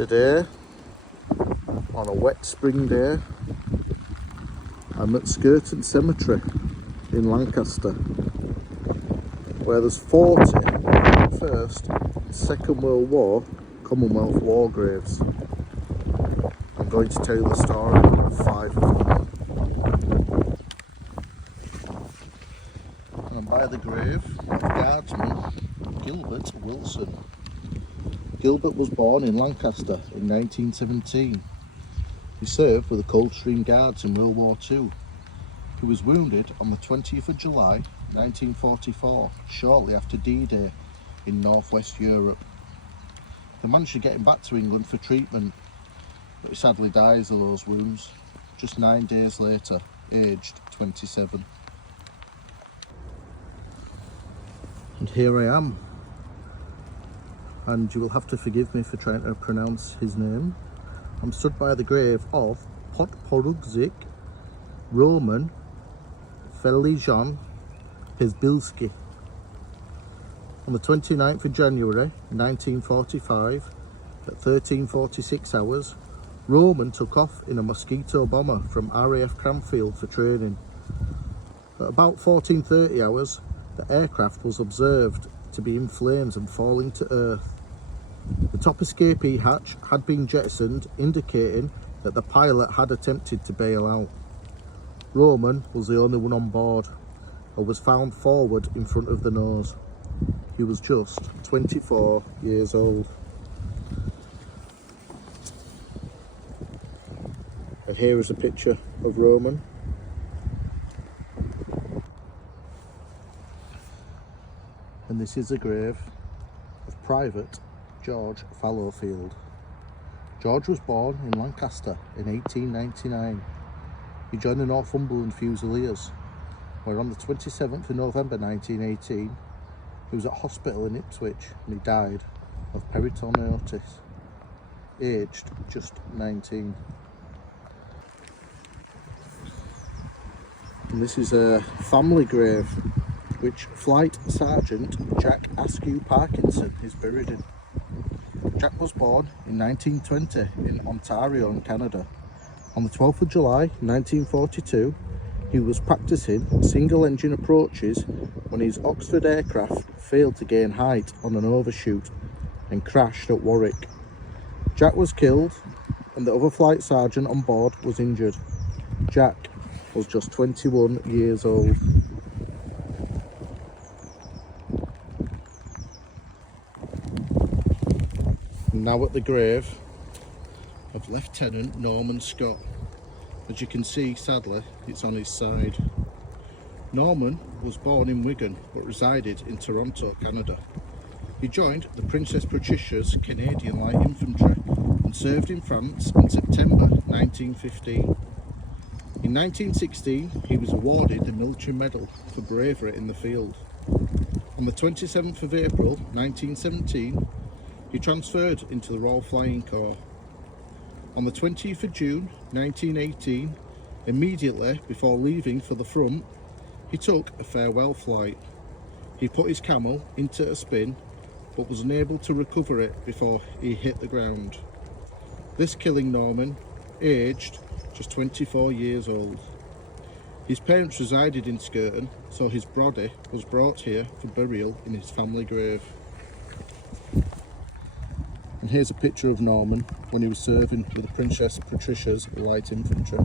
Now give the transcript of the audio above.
Today, on a wet spring day, I'm at Skerton Cemetery in Lancaster, where there's 40 First and Second World War Commonwealth war graves. I'm going to tell you the story of 5 of them. And by the grave of Guardsman Gilbert Wilson. Gilbert was born in Lancaster in 1917. He served with the Coldstream Guards in World War II. He was wounded on the 20th of July 1944, shortly after D-Day in northwest Europe. They managed to get him back to England for treatment, but he sadly dies of those wounds just 9 days later, aged 27. And here I am. And you will have to forgive me for trying to pronounce his name. I'm stood by the grave of Podporugzik Roman Felijan Pizbilski. On the 29th of January 1945, at 13:46 hours, Roman took off in a Mosquito bomber from RAF Cranfield for training. At about 14:30 hours, the aircraft was observed to be in flames and falling to earth. The top escapee hatch had been jettisoned, indicating that the pilot had attempted to bail out. Roman was the only one on board and was found forward in front of the nose. He was just 24 years old. And here is a picture of Roman. And this is the grave of Private George Fallowfield. George was born in Lancaster in 1899. He joined the Northumberland Fusiliers, where on the 27th of November 1918, he was at hospital in Ipswich and he died of peritonitis, aged just 19. And this is a family grave which Flight Sergeant Jack Askew Parkinson is buried in. Jack was born in 1920 in Ontario in Canada. On the 12th of July 1942, he was practicing single engine approaches when his Oxford aircraft failed to gain height on an overshoot and crashed at Warwick. Jack was killed and the other flight sergeant on board was injured. Jack was just 21 years old. Now at the grave of Lieutenant Norman Scott. As you can see, sadly, it's on his side. Norman was born in Wigan but resided in Toronto, Canada. He joined the Princess Patricia's Canadian Light Infantry and served in France in September 1915. In 1916, he was awarded the Military Medal for bravery in the field. On the 27th of April 1917, he transferred into the Royal Flying Corps. On the 20th of June 1918, immediately before leaving for the front, he took a farewell flight. He put his camel into a spin, but was unable to recover it before he hit the ground. This killing Norman, aged just 24 years old. His parents resided in Skerton, so his body was brought here for burial in his family grave. And here's a picture of Norman when he was serving with the Princess Patricia's Light Infantry.